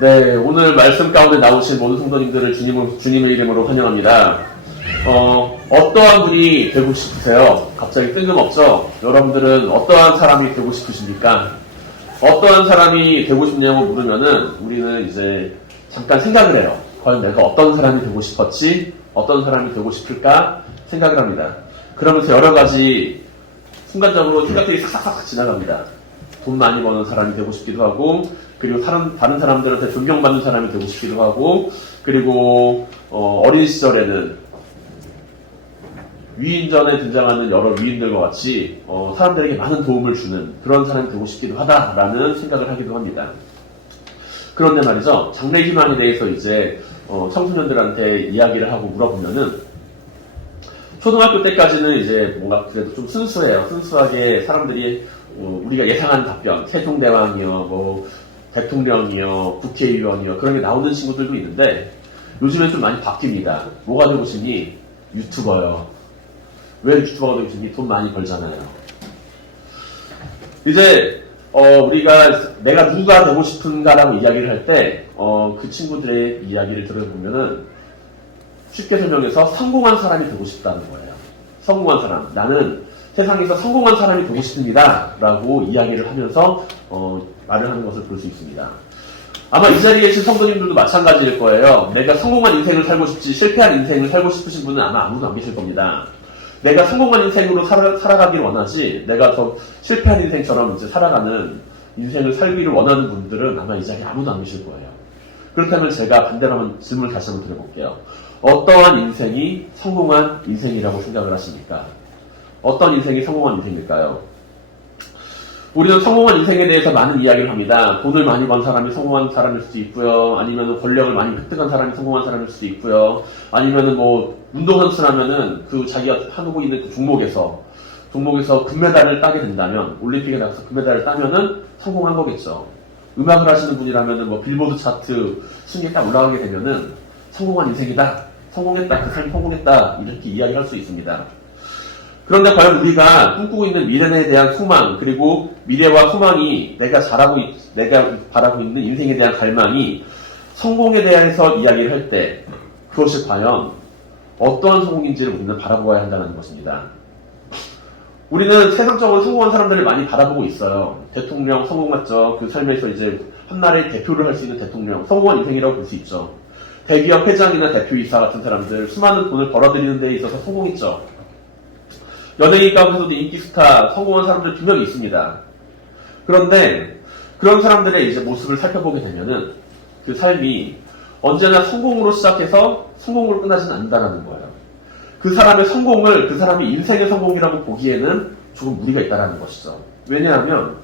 네, 오늘 말씀 가운데 나오신 모든 성도님들을 주님의 이름으로 환영합니다. 어떠한 분이 되고 싶으세요? 갑자기 뜬금없죠? 여러분들은 어떠한 사람이 되고 싶으십니까? 어떠한 사람이 되고 싶냐고 물으면은 우리는 이제 잠깐 생각을 해요. 과연 내가 어떤 사람이 되고 싶었지? 어떤 사람이 되고 싶을까? 생각을 합니다. 그러면서 여러 가지 순간적으로 생각들이 싹싹싹 지나갑니다. 돈 많이 버는 사람이 되고 싶기도 하고, 그리고 다른 사람들한테 존경받는 사람이 되고 싶기도 하고, 그리고 어린 시절에는 위인전에 등장하는 여러 위인들과 같이 사람들에게 많은 도움을 주는 그런 사람이 되고 싶기도 하다라는 생각을 하기도 합니다. 그런데 말이죠, 장래희망에 대해서 이제 청소년들한테 이야기를 하고 물어보면은 초등학교 때까지는 이제 뭔가 그래도 좀 순수해요. 순수하게 사람들이 우리가 예상하는 답변, 세종대왕이요, 뭐 대통령이요, 국회의원이요, 그런 게 나오는 친구들도 있는데 요즘엔 좀 많이 바뀝니다. 뭐가 되고 싶니? 유튜버요. 왜 유튜버가 되고 싶니? 돈 많이 벌잖아요. 이제 우리가 내가 누가 되고 싶은가라고 이야기를 할 때 그 친구들의 이야기를 들어보면은 쉽게 설명해서 성공한 사람이 되고 싶다는 거예요. 성공한 사람. 나는 세상에서 성공한 사람이 되고 싶습니다. 라고 이야기를 하면서 말을 하는 것을 볼 수 있습니다. 아마 이 자리에 계신 성도님들도 마찬가지일 거예요. 내가 성공한 인생을 살고 싶지 실패한 인생을 살고 싶으신 분은 아마 아무도 안 계실 겁니다. 내가 성공한 인생으로 살아가길 원하지, 내가 저 실패한 인생처럼 이제 살아가는 인생을 살기를 원하는 분들은 아마 이 자리에 아무도 안 계실 거예요. 그렇다면 제가 반대로 한번 질문을 다시 한번 드려볼게요. 어떠한 인생이 성공한 인생이라고 생각을 하십니까? 어떤 인생이 성공한 인생일까요? 우리는 성공한 인생에 대해서 많은 이야기를 합니다. 돈을 많이 번 사람이 성공한 사람일 수도 있고요. 아니면 권력을 많이 획득한 사람이 성공한 사람일 수도 있고요. 아니면 뭐 운동선수라면은 그 자기가 하고 있는 그 종목에서 금메달을 따게 된다면, 올림픽에 나가서 금메달을 따면은 성공한 거겠죠. 음악을 하시는 분이라면은 뭐 빌보드 차트 순위에 딱 올라가게 되면은 성공한 인생이다. 성공했다. 그 삶이 성공했다. 이렇게 이야기할 수 있습니다. 그런데 과연 우리가 꿈꾸고 있는 미래에 대한 소망, 그리고 미래와 소망이 내가 바라고 있는 인생에 대한 갈망이 성공에 대해서 이야기를 할 때 그것이 과연 어떠한 성공인지를 우리는 바라보아야 한다는 것입니다. 우리는 세상적으로 성공한 사람들을 많이 바라보고 있어요. 대통령 성공 맞죠? 그 삶에서 이제 한 나라의 대표를 할 수 있는 대통령, 성공한 인생이라고 볼 수 있죠. 대기업 회장이나 대표이사 같은 사람들, 수많은 돈을 벌어들이는 데 있어서 성공했죠. 연예인 가운데서도 인기 스타, 성공한 사람들 분명히 있습니다. 그런데 그런 사람들의 이제 모습을 살펴보게 되면은 그 삶이 언제나 성공으로 시작해서 성공으로 끝나지는 않는다는 거예요. 그 사람의 성공을 그 사람의 인생의 성공이라고 보기에는 조금 무리가 있다는 것이죠. 왜냐하면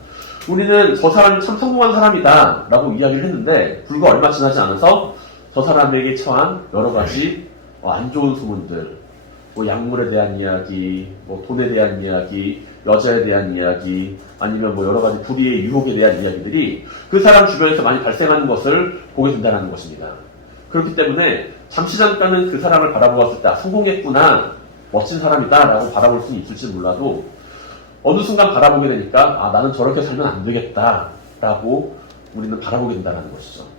우리는 저 사람이 참 성공한 사람이다 라고 이야기를 했는데 불과 얼마 지나지 않아서 저 사람에게 처한 여러 가지 안 좋은 소문들, 뭐 약물에 대한 이야기, 뭐 돈에 대한 이야기, 여자에 대한 이야기, 아니면 뭐 여러 가지 불의의 유혹에 대한 이야기들이 그 사람 주변에서 많이 발생하는 것을 보게 된다는 것입니다. 그렇기 때문에 잠시 잠깐은 그 사람을 바라보았을 때 성공했구나, 멋진 사람이다 라고 바라볼 수는 있을지 몰라도 어느 순간 바라보게 되니까 나는 저렇게 살면 안 되겠다 라고 우리는 바라보게 된다는 것이죠.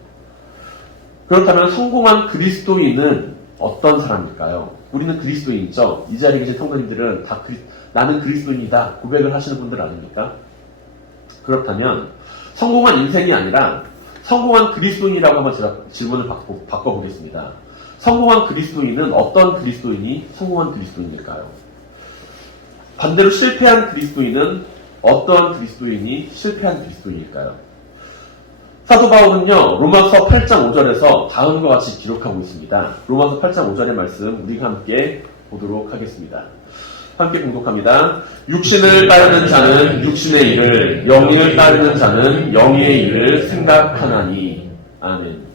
그렇다면 성공한 그리스도인은 어떤 사람일까요? 우리는 그리스도인이죠. 이 자리에 계신 성도님들은 다 나는 그리스도인이다 고백을 하시는 분들 아닙니까? 그렇다면 성공한 인생이 아니라 성공한 그리스도인이라고 한번 제가 질문을 바꿔보겠습니다. 성공한 그리스도인은 어떤 그리스도인이 성공한 그리스도인일까요? 반대로 실패한 그리스도인은 어떤 그리스도인이 실패한 그리스도인일까요? 사도 바울은요, 로마서 8장 5절에서 다음과 같이 기록하고 있습니다. 로마서 8장 5절의 말씀 우리가 함께 보도록 하겠습니다. 함께 공독합니다. 육신을 따르는 자는 육신의 일을, 영을 따르는 자는 영의 일을 생각하나니. 아멘.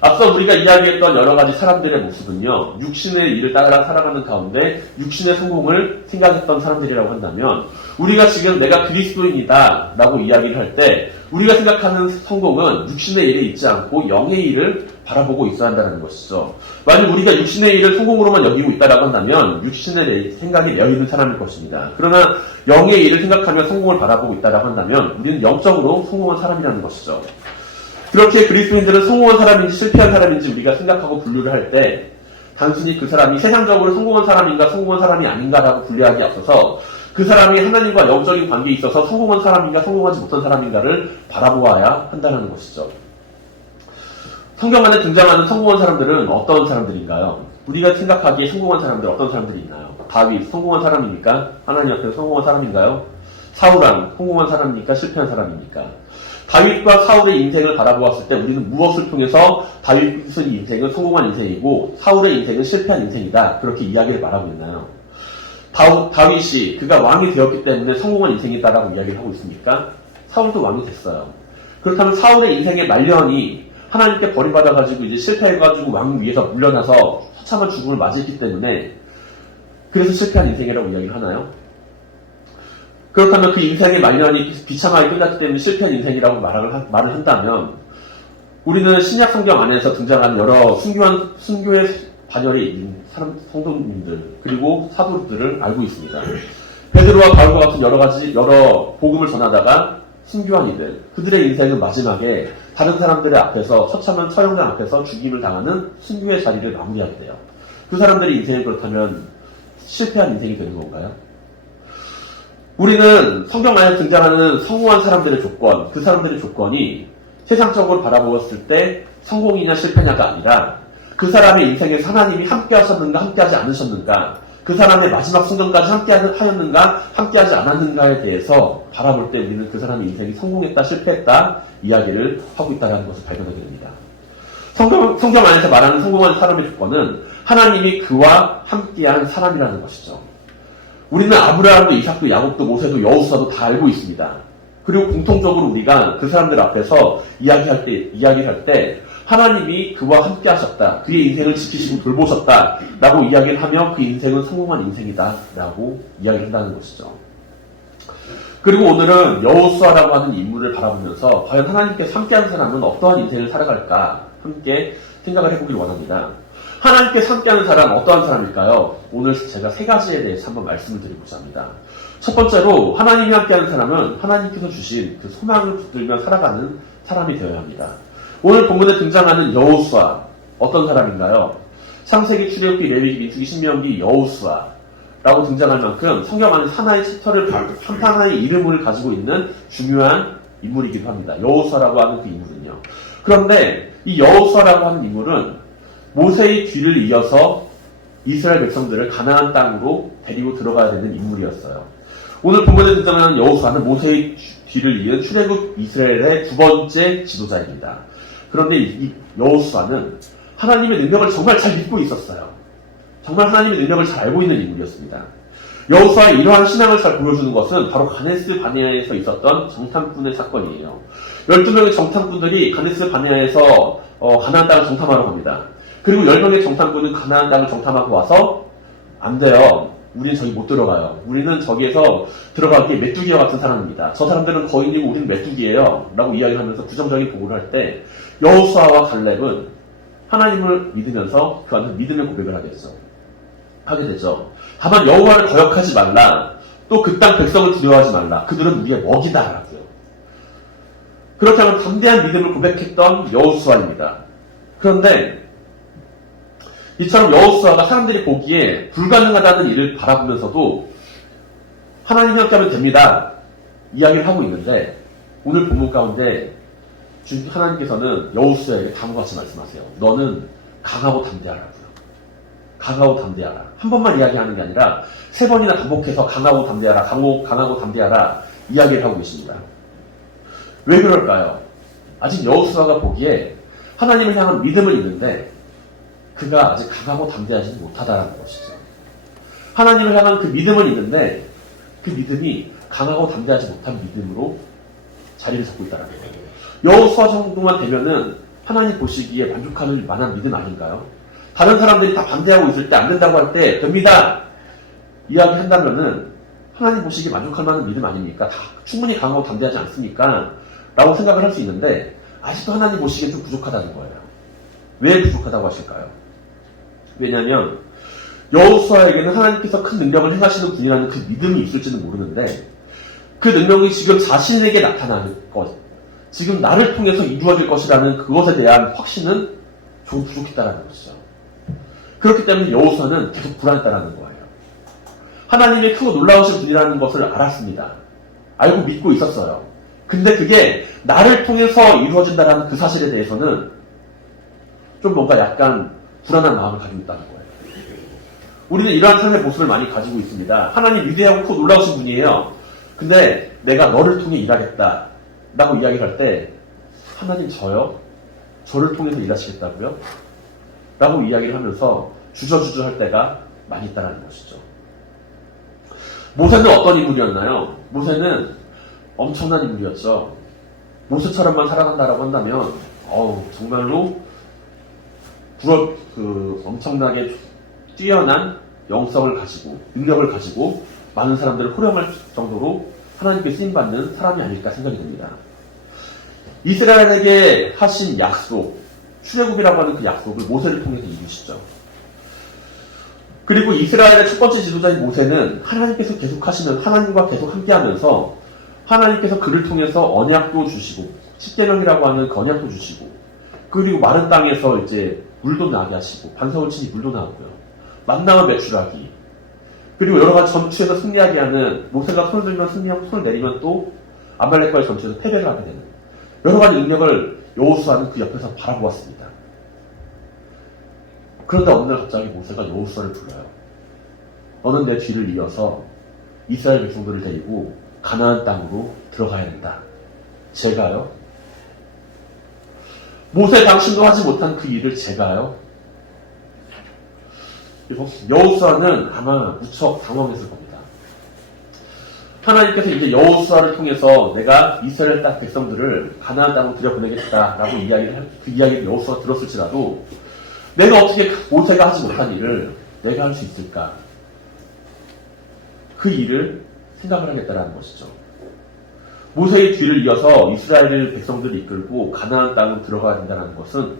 앞서 우리가 이야기했던 여러 가지 사람들의 모습은요, 육신의 일을 따라 살아가는 가운데 육신의 성공을 생각했던 사람들이라고 한다면, 우리가 지금 내가 그리스도인이다 라고 이야기를 할 때 우리가 생각하는 성공은 육신의 일에 있지 않고 영의 일을 바라보고 있어야 한다는 것이죠. 만약 우리가 육신의 일을 성공으로만 여기고 있다라고 한다면 육신의 생각이 매여있는 사람일 것입니다. 그러나 영의 일을 생각하며 성공을 바라보고 있다라고 한다면 우리는 영적으로 성공한 사람이라는 것이죠. 그렇게 그리스도인들은 성공한 사람인지 실패한 사람인지 우리가 생각하고 분류를 할 때 단순히 그 사람이 세상적으로 성공한 사람인가 성공한 사람이 아닌가라고 분류하기 앞서서 그 사람이 하나님과 영적인 관계에 있어서 성공한 사람인가 성공하지 못한 사람인가를 바라보아야 한다는 것이죠. 성경 안에 등장하는 성공한 사람들은 어떤 사람들인가요? 우리가 생각하기에 성공한 사람들 어떤 사람들이 있나요? 다윗 성공한 사람입니까? 하나님 앞에서 성공한 사람인가요? 사울왕 성공한 사람입니까? 실패한 사람입니까? 다윗과 사울의 인생을 바라보았을 때 우리는 무엇을 통해서 다윗의 인생은 성공한 인생이고 사울의 인생은 실패한 인생이다. 그렇게 이야기를 말하고 있나요? 다윗이 그가 왕이 되었기 때문에 성공한 인생이다라고 이야기를 하고 있습니까? 사울도 왕이 됐어요. 그렇다면 사울의 인생의 말년이 하나님께 버림받아가지고 이제 실패해가지고 왕 위에서 물러나서 처참한 죽음을 맞이했기 때문에 그래서 실패한 인생이라고 이야기를 하나요? 그렇다면 그 인생의 말년이 비참하게 끝났기 때문에 실패한 인생이라고 말을 한다면 우리는 신약 성경 안에서 등장하는 여러 순교의 반열에 있는 성도님들 그리고 사도들을 알고 있습니다. 베드로와 바울과 같은 여러 복음을 전하다가 순교한 이들, 그들의 인생은 마지막에 다른 사람들의 앞에서 처참한 처형장 앞에서 죽임을 당하는 순교의 자리를 마무리하게 돼요. 그 사람들의 인생이 그렇다면 실패한 인생이 되는 건가요? 우리는 성경 안에 등장하는 성공한 사람들의 조건, 그 사람들의 조건이 세상적으로 바라보았을 때 성공이냐 실패냐가 아니라 그 사람의 인생에서 하나님이 함께 하셨는가 함께 하지 않으셨는가, 그 사람의 마지막 순간까지 함께 하였는가 함께 하지 않았는가에 대해서 바라볼 때 우리는 그 사람의 인생이 성공했다 실패했다 이야기를 하고 있다는 것을 발견하게 됩니다. 성경 안에서 말하는 성공한 사람의 조건은 하나님이 그와 함께한 사람이라는 것이죠. 우리는 아브라함도 이삭도 야곱도 모세도 여호수아도 다 알고 있습니다. 그리고 공통적으로 우리가 그 사람들 앞에서 이야기할 때 하나님이 그와 함께 하셨다. 그의 인생을 지키시고 돌보셨다. 라고 이야기를 하며 그 인생은 성공한 인생이다. 라고 이야기를 한다는 것이죠. 그리고 오늘은 여호수아라고 하는 인물을 바라보면서 과연 하나님께서 함께하는 사람은 어떠한 인생을 살아갈까 함께 생각을 해보기를 원합니다. 하나님께서 함께하는 사람 어떠한 사람일까요? 오늘 제가 세 가지에 대해서 한번 말씀을 드리고자 합니다. 첫 번째로 하나님이 함께하는 사람은 하나님께서 주신 그 소망을 붙들며 살아가는 사람이 되어야 합니다. 오늘 본문에 등장하는 여호수아 어떤 사람인가요? 창세기, 출애굽기, 레위기, 민수기, 신명기, 여호수아라고 등장할 만큼 성경 안에 하나의 챕터를 하나의 이름을 가지고 있는 중요한 인물이기도 합니다. 여호수아라고 하는 그 인물은요. 그런데 이 여호수아라고 하는 인물은 모세의 뒤를 이어서 이스라엘 백성들을 가나안 땅으로 데리고 들어가야 되는 인물이었어요. 오늘 본문에 등장하는 여호수아는 모세의 뒤를 이은 출애굽 이스라엘의 두 번째 지도자입니다. 그런데 이 여호수아는 하나님의 능력을 정말 잘 믿고 있었어요. 정말 하나님의 능력을 잘 알고 있는 인물이었습니다. 여호수아의 이러한 신앙을 잘 보여주는 것은 바로 가데스 바네아에서 있었던 정탐꾼의 사건이에요. 12명의 정탐꾼들이 가데스 바네아에서 가나안 땅을 정탐하러 갑니다. 그리고 10명의 정탐꾼은 가나안 땅을 정탐하고 와서 안 돼요. 우리는 저기 못 들어가요. 우리는 저기에서 들어가기에 메뚜기와 같은 사람입니다. 저 사람들은 거인이고 우리는 메뚜기예요. 라고 이야기를 하면서 부정적인 보고를 할 때 여호수아와 갈렙은 하나님을 믿으면서 그한테 믿음의 고백을 하게 되죠. 다만 여호와를 거역하지 말라. 또 그 땅 백성을 두려워하지 말라. 그들은 우리의 먹이다. 라고요. 그렇게 하면 담대한 믿음을 고백했던 여호수아입니다. 그런데 이처럼 여호수아가 사람들이 보기에 불가능하다는 일을 바라보면서도 하나님이 함께하면 됩니다. 이야기를 하고 있는데 오늘 본문 가운데 하나님께서는 여호수아에게 다음과 같이 말씀하세요. 너는 강하고 담대하라고요. 강하고 담대하라. 한 번만 이야기하는 게 아니라 세 번이나 반복해서 강하고 담대하라, 강하고 담대하라 이야기를 하고 계십니다. 왜 그럴까요? 아직 여호수아가 보기에 하나님을 향한 믿음은 있는데 그가 아직 강하고 담대하지 못하다는 것이죠. 하나님을 향한 그 믿음은 있는데 그 믿음이 강하고 담대하지 못한 믿음으로 자리를 잡고 있다는 거예요. 여호수아 정도만 되면은 하나님 보시기에 만족할 만한 믿음 아닌가요? 다른 사람들이 다 반대하고 있을 때 안 된다고 할 때 됩니다 이야기한다면은 하나님 보시기에 만족할 만한 믿음 아닙니까? 다 충분히 강하고 담대하지 않습니까? 라고 생각을 할 수 있는데 아직도 하나님 보시기에 좀 부족하다는 거예요. 왜 부족하다고 하실까요? 왜냐하면 여호수아에게는 하나님께서 큰 능력을 행하시는 분이라는 그 믿음이 있을지는 모르는데 그 능력이 지금 자신에게 나타나는 것, 지금 나를 통해서 이루어질 것이라는 그것에 대한 확신은 조금 부족했다라는 것이죠. 그렇기 때문에 여호수아는 계속 불안했다라는 거예요. 하나님이 크고 놀라우신 분이라는 것을 알았습니다. 알고 믿고 있었어요. 근데 그게 나를 통해서 이루어진다는 그 사실에 대해서는 좀 뭔가 약간 불안한 마음을 가지고 있다는 거예요. 우리는 이러한 삶의 모습을 많이 가지고 있습니다. 하나님 위대하고 크고 놀라우신 분이에요. 근데 내가 너를 통해 일하겠다 라고 이야기를 할 때 하나님 저요? 저를 통해서 일하시겠다고요? 라고 이야기를 하면서 주저주저 할 때가 많이 있다는 것이죠. 모세는 어떤 인물이었나요? 모세는 엄청난 인물이었죠. 모세처럼만 살아간다라고 한다면 정말로 엄청나게 뛰어난 영성을 가지고 능력을 가지고 많은 사람들을 호령할 정도로 하나님께 쓰임받는 사람이 아닐까 생각이 듭니다. 이스라엘에게 하신 약속, 출애굽이라고 하는 그 약속을 모세를 통해서 이루시죠. 그리고 이스라엘의 첫 번째 지도자인 모세는 하나님께서 계속 하시는, 하나님과 계속 함께하면서 하나님께서 그를 통해서 언약도 주시고 십계명이라고 하는 그 언약도 주시고 그리고 마른 땅에서 이제 물도 나게 하시고 반석을 치니 물도 나오고요. 만나와 매출하기 그리고 여러 가지 전투에서 승리하게 하는 모세가 손을 들면 승리하고 손을 내리면 또 아말렉과의 전투에서 패배를 하게 되는 여러 가지 능력을 여호수아는 그 옆에서 바라보았습니다. 그런데 어느 날 갑자기 모세가 여호수아를 불러요. 너는 내 뒤를 이어서 이스라엘 백성들을 데리고 가나안 땅으로 들어가야 된다. 제가요? 모세 당신도 하지 못한 그 일을 제가요? 여호수아는 아마 무척 당황했을 겁니다. 하나님께서 이제 여호수아를 통해서 내가 이스라엘 땅 백성들을 가나안 땅으로 들여보내겠다라고 그 이야기를 여호수아가 들었을지라도 내가 어떻게 모세가 하지 못한 일을 내가 할 수 있을까? 그 일을 생각을 하겠다라는 것이죠. 모세의 뒤를 이어서 이스라엘 백성들을 이끌고 가나안 땅으로 들어가야 된다는 것은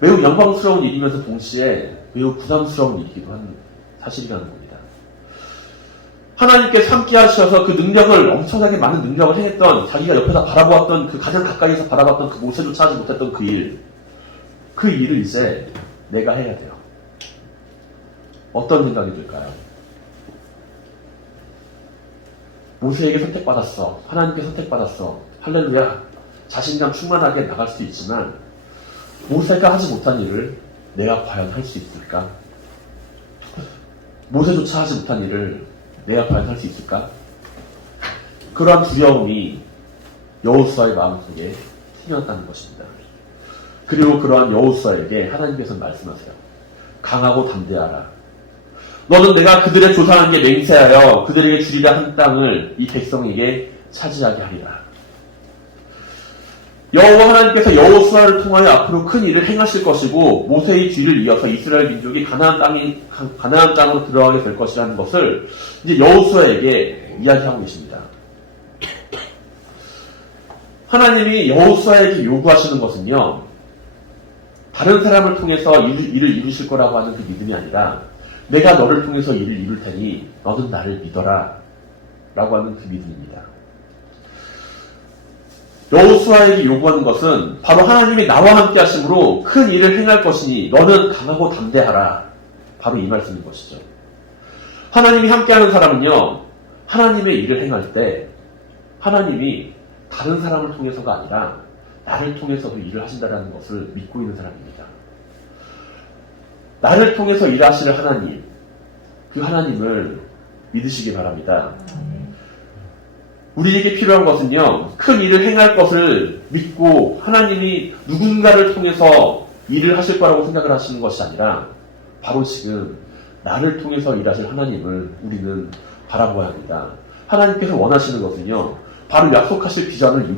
매우 영광스러운 일이면서 동시에 매우 부담스러운 일이기도 한 사실이라는 겁니다. 하나님께 함께 하셔서 그 능력을 엄청나게 많은 능력을 행했던 자기가 옆에서 바라보았던 그 가장 가까이서 바라봤던 그 모세조차 하지 못했던 그 일을 이제 내가 해야 돼요. 어떤 생각이 들까요? 모세에게 선택받았어. 하나님께 선택받았어. 할렐루야. 자신감 충만하게 나갈 수도 있지만 모세가 하지 못한 일을 내가 과연 할 수 있을까? 모세조차 하지 못한 일을 내가 과연 할 수 있을까? 그러한 두려움이 여호수아의 마음속에 생겼다는 것입니다. 그리고 그러한 여호수아에게 하나님께서 말씀하세요. 강하고 담대하라. 너는 내가 그들의 조상에게 맹세하여 그들에게 주리라 한 땅을 이 백성에게 차지하게 하리라. 여호와 하나님께서 여호수아를 통하여 앞으로 큰 일을 행하실 것이고 모세의 뒤를 이어서 이스라엘 민족이 가나안 땅으로 들어가게 될 것이라는 것을 이제 여호수아에게 이야기하고 계십니다. 하나님이 여호수아에게 요구하시는 것은요, 다른 사람을 통해서 일을 이루실 거라고 하는 그 믿음이 아니라 내가 너를 통해서 일을 이룰 테니 너는 나를 믿어라 라고 하는 그 믿음입니다. 여호수아에게 요구하는 것은 바로 하나님이 나와 함께 하심으로 큰 일을 행할 것이니 너는 강하고 담대하라. 바로 이 말씀인 것이죠. 하나님이 함께하는 사람은요, 하나님의 일을 행할 때 하나님이 다른 사람을 통해서가 아니라 나를 통해서도 일을 하신다는 것을 믿고 있는 사람입니다. 나를 통해서 일하시는 하나님, 그 하나님을 믿으시기 바랍니다. 우리에게 필요한 것은요, 큰 일을 행할 것을 믿고 하나님이 누군가를 통해서 일을 하실 거라고 생각을 하시는 것이 아니라 바로 지금 나를 통해서 일하실 하나님을 우리는 바라보아야 합니다. 하나님께서 원하시는 것은요, 바로 약속하실 비전을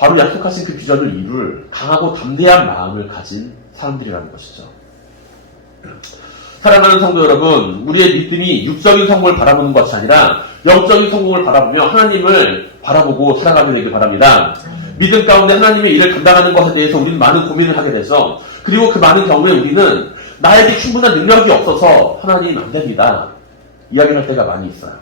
약속하신 그 비전을 이룰 강하고 담대한 마음을 가진 사람들이라는 것이죠. 사랑하는 성도 여러분, 우리의 믿음이 육적인 성공을 바라보는 것이 아니라 영적인 성공을 바라보며 하나님을 바라보고 살아가게 되길 바랍니다. 믿음 가운데 하나님의 일을 감당하는 것에 대해서 우리는 많은 고민을 하게 되죠. 그리고 그 많은 경우에 우리는 나에게 충분한 능력이 없어서 하나님 안 됩니다. 이야기를 할 때가 많이 있어요.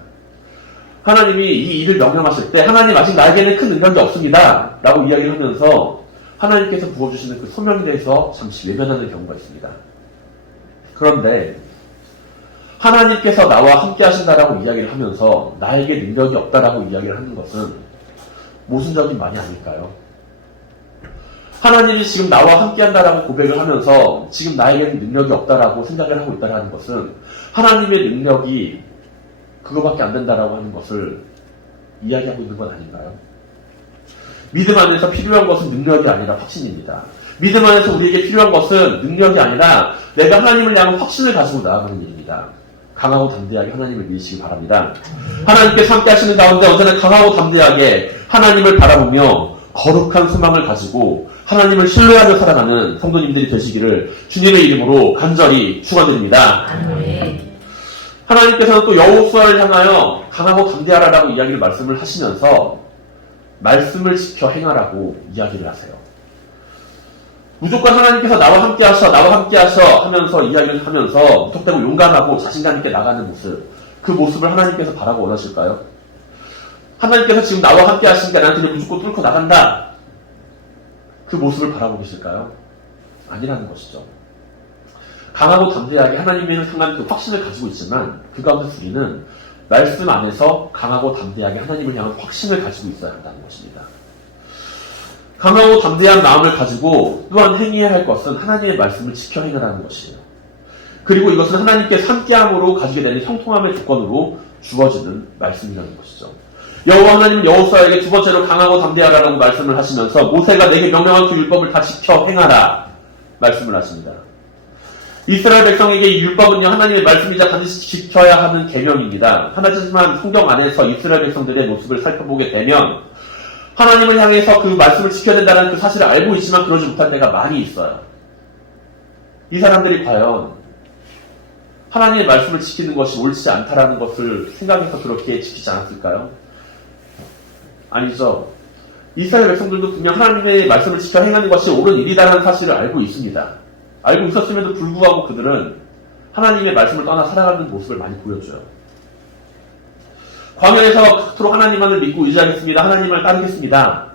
하나님이 이 일을 명령하실 때 하나님 아직 나에게는 큰 능력이 없습니다 라고 이야기를 하면서 하나님께서 부어주시는 그 소명에 대해서 잠시 외면하는 경우가 있습니다. 그런데 하나님께서 나와 함께 하신다라고 이야기를 하면서 나에게 능력이 없다라고 이야기를 하는 것은 모순적인 말이 아닐까요? 하나님이 지금 나와 함께 한다라고 고백을 하면서 지금 나에게는 능력이 없다라고 생각을 하고 있다라는 것은 하나님의 능력이 그거밖에 안 된다라고 하는 것을 이야기하고 있는 건 아닌가요? 믿음 안에서 필요한 것은 능력이 아니라 확신입니다. 믿음 안에서 우리에게 필요한 것은 능력이 아니라 내가 하나님을 향한 확신을 가지고 나아가는 일입니다. 강하고 담대하게 하나님을 믿으시기 바랍니다. 하나님께서 함께 하시는 가운데 언제나 강하고 담대하게 하나님을 바라보며 거룩한 소망을 가지고 하나님을 신뢰하며 살아가는 성도님들이 되시기를 주님의 이름으로 간절히 축원드립니다. 하나님께서는 또 여호수아를 향하여 강하고 담대하라라고 이야기를 말씀을 하시면서 말씀을 지켜 행하라고 이야기를 하세요. 무조건 하나님께서 나와 함께 하셔 하면서 이야기를 하면서 무턱대고 용감하고 자신감 있게 나가는 모습, 그 모습을 하나님께서 바라고 원하실까요? 하나님께서 지금 나와 함께 하시니까 나한테 무조건 뚫고 나간다, 그 모습을 바라고 계실까요? 아니라는 것이죠. 강하고 담대하게 하나님을 향한 그 확신을 가지고 있지만 그 가운데 우리는 말씀 안에서 강하고 담대하게 하나님을 향한 확신을 가지고 있어야 한다는 것입니다. 강하고 담대한 마음을 가지고 또한 행해야 할 것은 하나님의 말씀을 지켜 행하라는 것이에요. 그리고 이것은 하나님께 함께함으로 가지게 되는 형통함의 조건으로 주어지는 말씀이라는 것이죠. 여호와 하나님은 여호수아에게 두 번째로 강하고 담대하라고 말씀을 하시면서 모세가 내게 명령한 그 율법을 다 지켜 행하라 말씀을 하십니다. 이스라엘 백성에게 이 율법은요, 하나님의 말씀이자 반드시 지켜야 하는 계명입니다. 하지만 성경 안에서 이스라엘 백성들의 모습을 살펴보게 되면 하나님을 향해서 그 말씀을 지켜야 된다는 그 사실을 알고 있지만 그러지 못할 때가 많이 있어요. 이 사람들이 과연 하나님의 말씀을 지키는 것이 옳지 않다라는 것을 생각해서 그렇게 지키지 않았을까요? 아니죠. 이스라엘 백성들도 분명 하나님의 말씀을 지켜 행하는 것이 옳은 일이다라는 사실을 알고 있습니다. 알고 있었음에도 불구하고 그들은 하나님의 말씀을 떠나 살아가는 모습을 많이 보여줘요. 광야에서 그토록 하나님만을 믿고 의지하겠습니다. 하나님을 따르겠습니다.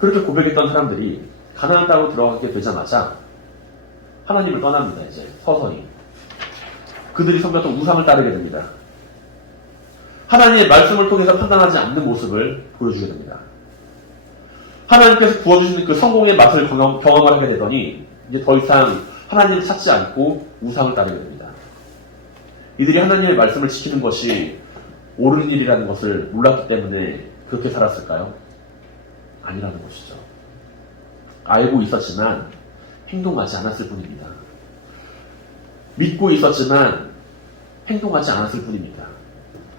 그렇게 고백했던 사람들이 가나안 땅으로 들어가게 되자마자 하나님을 떠납니다. 이제 서서히. 그들이 섬겼던 우상을 따르게 됩니다. 하나님의 말씀을 통해서 판단하지 않는 모습을 보여주게 됩니다. 하나님께서 부어주시는 그 성공의 맛을 경험을 하게 되더니 이제 더 이상 하나님을 찾지 않고 우상을 따르게 됩니다. 이들이 하나님의 말씀을 지키는 것이 옳은 일이라는 것을 몰랐기 때문에 그렇게 살았을까요? 아니라는 것이죠. 알고 있었지만 행동하지 않았을 뿐입니다. 믿고 있었지만 행동하지 않았을 뿐입니다.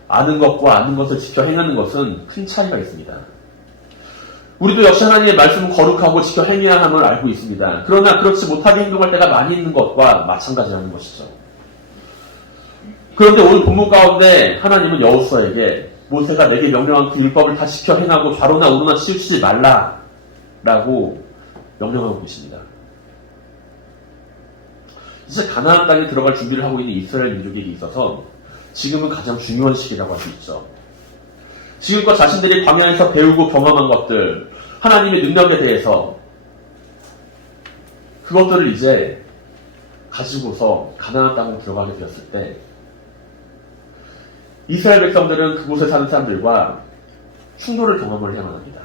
아는 것과 아는 것을 지켜 행하는 것은 큰 차이가 있습니다. 우리도 역시 하나님의 말씀을 거룩하고 지켜 행해야 함을 알고 있습니다. 그러나 그렇지 못하게 행동할 때가 많이 있는 것과 마찬가지라는 것이죠. 그런데 오늘 본문 가운데 하나님은 여호수아에게 모세가 내게 명령한 그 율법을 다 지켜 행하고 좌로나 우로나 치우치지 말라라고 명령하고 계십니다. 이제 가나안 땅에 들어갈 준비를 하고 있는 이스라엘 민족에게 있어서 지금은 가장 중요한 시기라고 할 수 있죠. 지금껏 자신들이 광야에서 배우고 경험한 것들, 하나님의 능력에 대해서 그것들을 이제 가지고서 가나안 땅으로 들어가게 되었을 때 이스라엘 백성들은 그곳에 사는 사람들과 충돌을 경험을 해야만 합니다.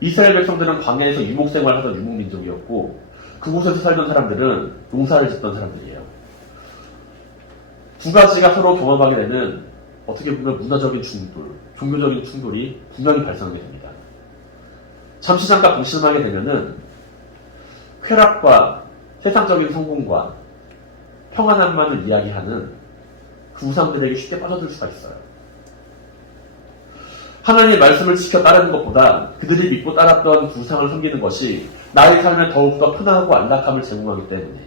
이스라엘 백성들은 광야에서 유목생활을 하던 유목민족이었고 그곳에서 살던 사람들은 농사를 짓던 사람들이에요. 두 가지가 서로 경험하게 되는 어떻게 보면 문화적인 충돌, 종교적인 충돌이 분명히 발생하게 됩니다. 잠시 잠깐 방심하게 되면은 쾌락과 세상적인 성공과 평안함만을 이야기하는 그 우상들에게 쉽게 빠져들 수가 있어요. 하나님의 말씀을 지켜 따르는 것보다 그들이 믿고 따랐던 그 우상을 섬기는 것이 나의 삶에 더욱더 편안하고 안락함을 제공하기 때문에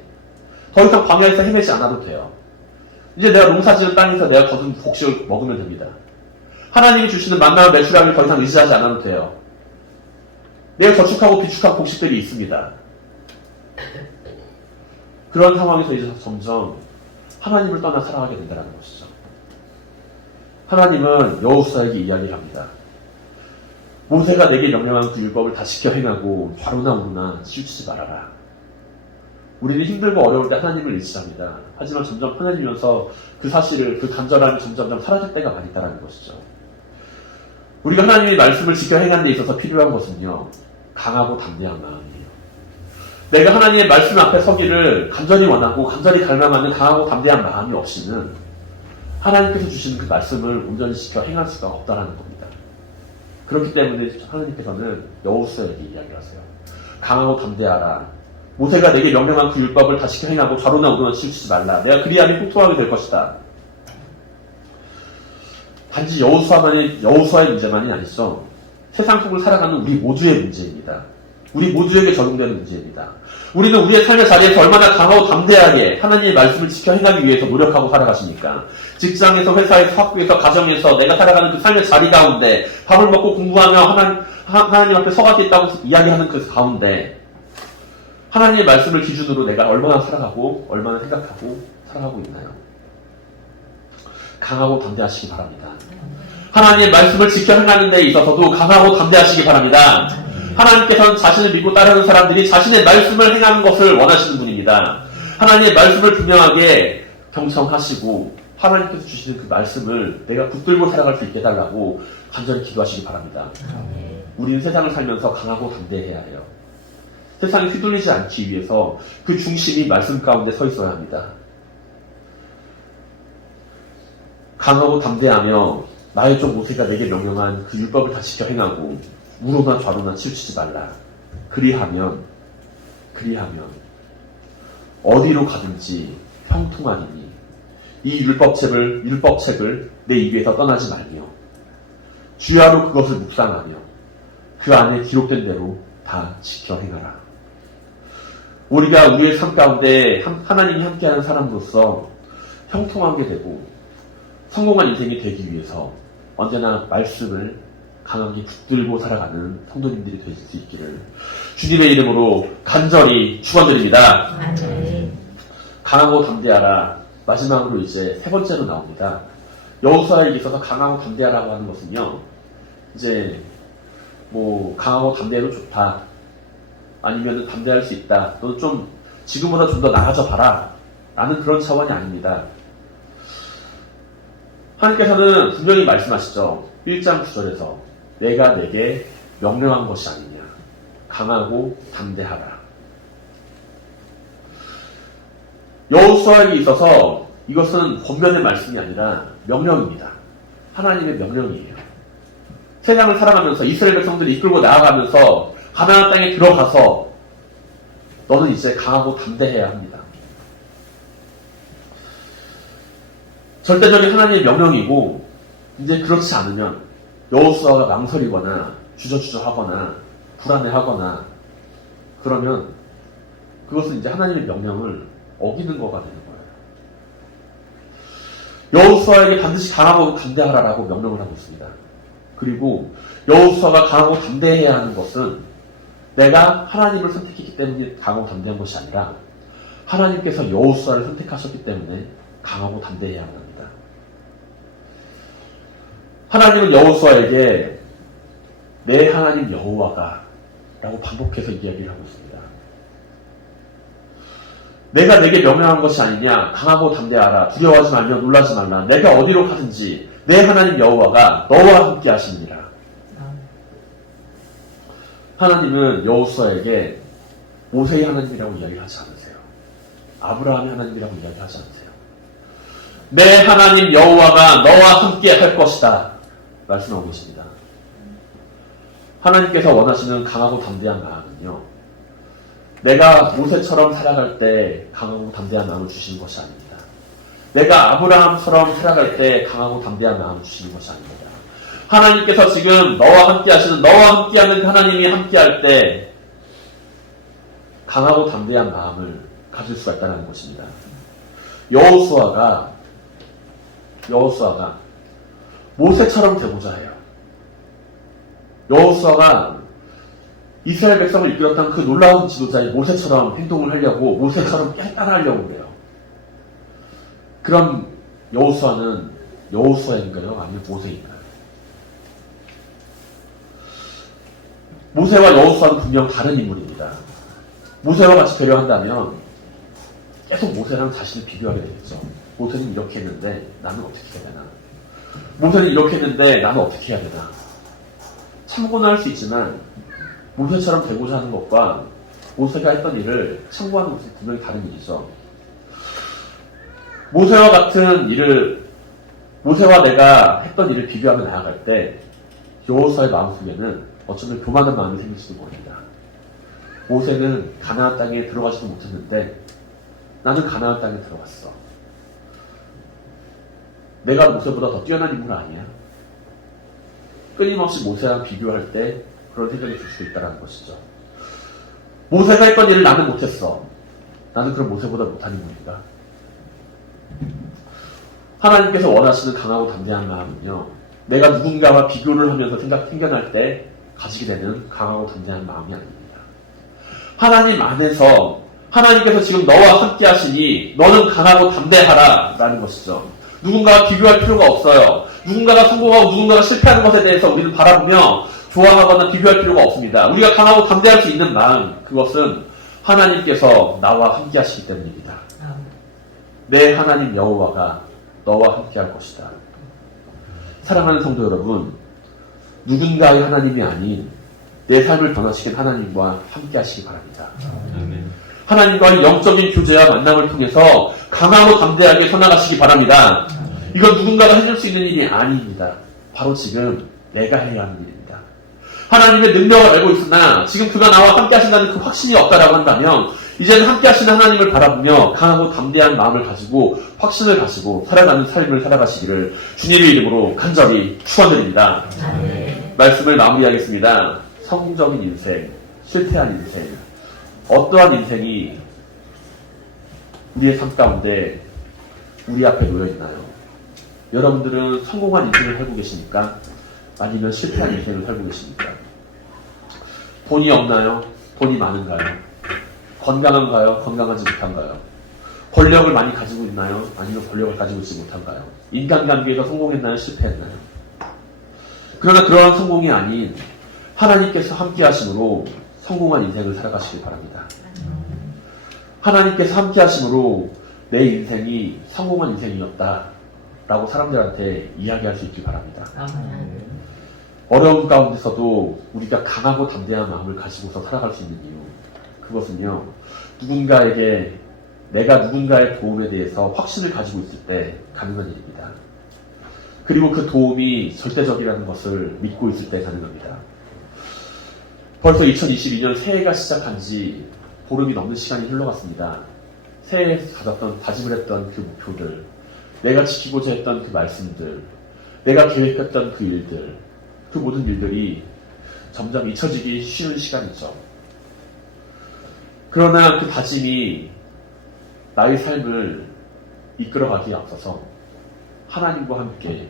더 이상 광야에서 헤매지 않아도 돼요. 이제 내가 농사지은 땅에서 내가 거둔 곡식을 먹으면 됩니다. 하나님이 주시는 만나와 매출하기를 더 이상 의지하지 않아도 돼요. 내가 저축하고 비축한 곡식들이 있습니다. 그런 상황에서 이제 점점 하나님을 떠나 살아가게 된다는 것이죠. 하나님은 여호수아에게 이야기를 합니다. 모세가 내게 명령한 그 율법을 다 지켜 행하고 좌로나 우로나 치우치지 말아라. 우리는 힘들고 어려울 때 하나님을 의지합니다. 하지만 점점 편해지면서 그 사실을, 그 간절함이 점점 사라질 때가 많이 있다는 것이죠. 우리가 하나님의 말씀을 지켜 행하는 데 있어서 필요한 것은요, 강하고 담대한 마음이에요. 내가 하나님의 말씀 앞에 서기를 간절히 원하고 간절히 갈망하는 강하고 담대한 마음이 없이는 하나님께서 주시는 그 말씀을 온전히 지켜 행할 수가 없다는 겁니다. 그렇기 때문에 하나님께서는 여호수아에게 이야기하세요. 강하고 담대하라. 모세가 내게 명령한 그 율법을 다 지켜 행하고 좌로나 우로나 치우치지 말라. 내가 그리하면 형통하게 될 것이다. 단지 여호수아의 문제만이 아니죠. 세상 속을 살아가는 우리 모두의 문제입니다. 우리 모두에게 적용되는 문제입니다. 우리는 우리의 삶의 자리에서 얼마나 강하고 담대하게 하나님의 말씀을 지켜 행하기 위해서 노력하고 살아가십니까? 직장에서, 회사에서, 학교에서, 가정에서 내가 살아가는 그 삶의 자리 가운데 밥을 먹고 공부하며 하나님 앞에 서가겠다고 이야기하는 그 가운데 하나님의 말씀을 기준으로 내가 얼마나 살아가고 얼마나 생각하고 살아가고 있나요? 강하고 담대하시기 바랍니다. 하나님의 말씀을 지켜 행하는 데 있어서도 강하고 담대하시기 바랍니다. 하나님께서는 자신을 믿고 따르는 사람들이 자신의 말씀을 행하는 것을 원하시는 분입니다. 하나님의 말씀을 분명하게 경청하시고 하나님께서 주시는 그 말씀을 내가 붙들고 살아갈 수 있게 해달라고 간절히 기도하시기 바랍니다. 우리는 세상을 살면서 강하고 담대해야 해요. 세상에 휘둘리지 않기 위해서 그 중심이 말씀 가운데 서 있어야 합니다. 강하고 담대하며 나의 종 모세가 내게 명령한 그 율법을 다 지켜 행하고 우로나 좌로나 치우치지 말라. 그리하면 어디로 가든지 형통하리니 이 율법책을 내 입에서 떠나지 말며 주야로 그것을 묵상하며 그 안에 기록된 대로 다 지켜 행하라. 우리가 우리의 삶 가운데 하나님이 함께하는 사람으로서 형통하게 되고 성공한 인생이 되기 위해서 언제나 말씀을 강하게 붙들고 살아가는 성도님들이 될 수 있기를 주님의 이름으로 간절히 축원드립니다. 강하고 담대하라. 마지막으로 이제 세 번째로 나옵니다. 여호수아에게 있어서 강하고 담대하라고 하는 것은요, 이제 뭐 강하고 담대해도 좋다, 아니면 담대할 수 있다, 너는 좀 지금보다 좀 더 나아져 봐라 라는 그런 차원이 아닙니다. 하나님께서는 분명히 말씀하시죠. 1장 9절에서 내가 내게 명령한 것이 아니냐, 강하고 담대하라. 여호수아에게 있어서 이것은 권면의 말씀이 아니라 명령입니다. 하나님의 명령이에요. 세상을 살아가면서 이스라엘 백성들이 이끌고 나아가면서 가나안 땅에 들어가서 너는 이제 강하고 담대해야 합니다. 절대적인 하나님의 명령이고, 이제 그렇지 않으면 여호수아가 망설이거나 주저주저하거나 불안해하거나 그러면 그것은 이제 하나님의 명령을 어기는 거가 되는 거예요. 여호수아에게 반드시 강하고 담대하라라고 명령을 하고 있습니다. 그리고 여호수아가 강하고 담대해야 하는 것은 내가 하나님을 선택했기 때문에 강하고 담대한 것이 아니라 하나님께서 여호수아를 선택하셨기 때문에 강하고 담대해야 합니다. 하나님은 여호수아에게 내 하나님 여호와가 라고 반복해서 이야기를 하고 있습니다. 내가 내게 명령한 것이 아니냐, 강하고 담대하라, 두려워하지 말며 놀라지 말라, 내가 어디로 가든지 내 하나님 여호와가 너와 함께 하시니라. 하나님은 여호수아에게 모세의 하나님이라고 이야기하지 않으세요. 아브라함의 하나님이라고 이야기하지 않으세요. 내 하나님 여호와가 너와 함께 할 것이다 말씀하고 계십니다. 하나님께서 원하시는 강하고 담대한 마음은요, 내가 모세처럼 살아갈 때 강하고 담대한 마음을 주시는 것이 아닙니다. 내가 아브라함처럼 살아갈 때 강하고 담대한 마음을 주시는 것이 아닙니다. 하나님께서 지금 너와 함께 하시는, 너와 함께하는 하나님이 함께할 때 강하고 담대한 마음을 가질 수가 있다는 것입니다. 여호수아가 모세처럼 되고자 해요. 여호수아가 이스라엘 백성을 이끌었던 그 놀라운 지도자의 모세처럼 행동을 하려고, 모세처럼 따라하려고 그래요. 그럼 여호수아는 여호수아인가요? 아니면 모세인가요? 모세와 여호수아는 분명 다른 인물입니다. 모세와 같이 배려한다면 계속 모세랑 자신을 비교하게 되겠죠. 모세는 이렇게 했는데 나는 어떻게 해야 되나? 모세는 이렇게 했는데 나는 어떻게 해야 되나? 참고는 할 수 있지만 모세처럼 되고자 하는 것과 모세가 했던 일을 참고하는 것은 분명히 다른 일이죠. 모세와 같은 일을, 모세와 내가 했던 일을 비교하며 나아갈 때 여호수아의 마음속에는 어쩌면 교만한 마음이 생길지도 모릅니다. 모세는 가나안 땅에 들어가지도 못했는데 나는 가나안 땅에 들어갔어. 내가 모세보다 더 뛰어난 인물 아니야? 끊임없이 모세랑 비교할 때 그런 생각이 들 수 있다는 것이죠. 모세가 했던 일을 나는 못했어. 나는 그럼 모세보다 못한 인물인가? 하나님께서 원하시는 강하고 담대한 마음은요, 내가 누군가와 비교를 하면서 생겨날 때 가지게 되는 강하고 담대한 마음이 아닙니다. 하나님 안에서 하나님께서 지금 너와 함께 하시니 너는 강하고 담대하라 라는 것이죠. 누군가와 비교할 필요가 없어요. 누군가가 성공하고 누군가가 실패하는 것에 대해서 우리는 바라보며 좋아하거나 비교할 필요가 없습니다. 우리가 강하고 담대할 수 있는 마음, 그것은 하나님께서 나와 함께 하시기 때문입니다. 내 하나님 여호와가 너와 함께 할 것이다. 사랑하는 성도 여러분, 누군가의 하나님이 아닌 내 삶을 변화시킨 하나님과 함께 하시기 바랍니다. 하나님과의 영적인 교제와 만남을 통해서 강하고 담대하게 서나가시기 바랍니다. 이건 누군가가 해줄 수 있는 일이 아닙니다. 바로 지금 내가 해야 하는 일입니다. 하나님의 능력을 알고 있으나 지금 그가 나와 함께 하신다는 그 확신이 없다라고 한다면 이제는 함께 하시는 하나님을 바라보며 강하고 담대한 마음을 가지고 확신을 가지고 살아가는 삶을 살아가시기를 주님의 이름으로 간절히 축원드립니다. 말씀을 마무리하겠습니다. 성공적인 인생, 실패한 인생, 어떠한 인생이 우리의 삶 가운데 우리 앞에 놓여 있나요? 여러분들은 성공한 인생을 살고 계십니까? 아니면 실패한 인생을 살고 계십니까? 돈이 없나요? 돈이 많은가요? 건강한가요? 건강하지 못한가요? 권력을 많이 가지고 있나요? 아니면 권력을 가지고 있지 못한가요? 인간관계에서 성공했나요? 실패했나요? 그러나 그러한 성공이 아닌 하나님께서 함께 하심으로 성공한 인생을 살아가시기 바랍니다. 하나님께서 함께 하심으로 내 인생이 성공한 인생이었다 라고 사람들한테 이야기할 수 있길 바랍니다. 어려움 가운데서도 우리가 강하고 담대한 마음을 가지고서 살아갈 수 있는 이유, 그것은요, 누군가에게 내가 누군가의 도움에 대해서 확신을 가지고 있을 때 가능한 일입니다. 그리고 그 도움이 절대적이라는 것을 믿고 있을 때 가능합니다. 벌써 2022년 새해가 시작한 지 보름이 넘는 시간이 흘러갔습니다. 새해에 가졌던, 다짐을 했던 그 목표들, 내가 지키고자 했던 그 말씀들, 내가 계획했던 그 일들, 그 모든 일들이 점점 잊혀지기 쉬운 시간이죠. 그러나 그 다짐이 나의 삶을 이끌어가기에 앞서서 하나님과 함께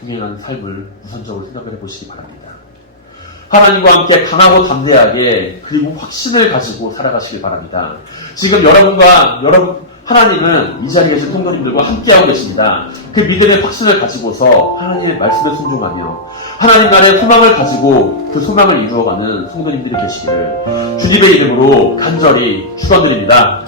동행하는 삶을 우선적으로 생각을 해보시기 바랍니다. 하나님과 함께 강하고 담대하게 그리고 확신을 가지고 살아가시기 바랍니다. 지금 하나님은 이 자리에 계신 성도님들과 함께하고 계십니다. 그 믿음의 확신을 가지고서 하나님의 말씀에 순종하며 하나님 나라의 소망을 가지고 그 소망을 이루어가는 성도님들이 계시기를 주님의 이름으로 간절히 축원드립니다.